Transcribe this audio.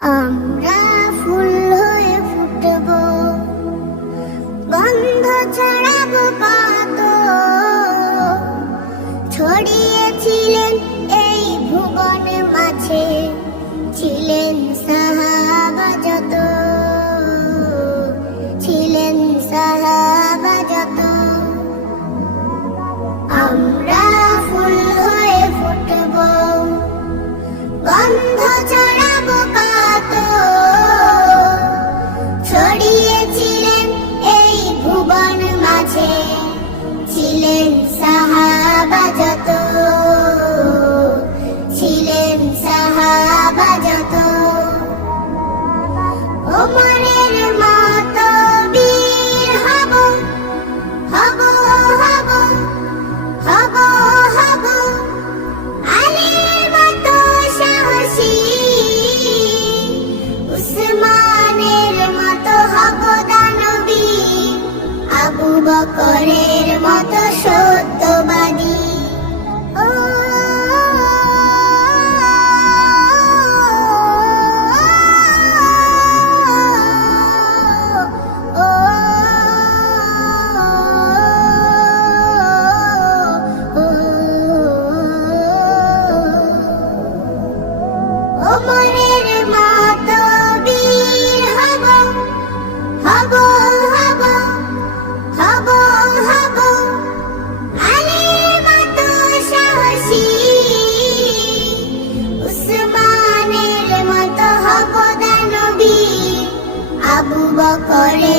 আমরা ফুল হয়ে ফুটব, গন্ধ ছড়াবো কত। ছড়িয়েছিলেন এই ভুবন মাঝে, ছিলেন সাহাবা যত, ছিলেন সাহাবা যত। আমরা ফুল হয়ে ফুটব, গন্ধ ছড়াবো কত। ছড়িয়েছিলেন এই ভুবন মাঝে, ছিলেন সাহাবা যত, ছিলেন সাহাবা যত। ওমরের মতো বীর হব, হব, হব, হব, হব। আলীর মতো সাহসী, উসমানের মতো হব দানবী, আবু বকরের মতো সত্যবাদী। ও ওমরের মতো বীর হব, হব, হব, হব, হব। আলীর মতো সাহসী, উসমানের মতো হব দানবী, আবু বকরের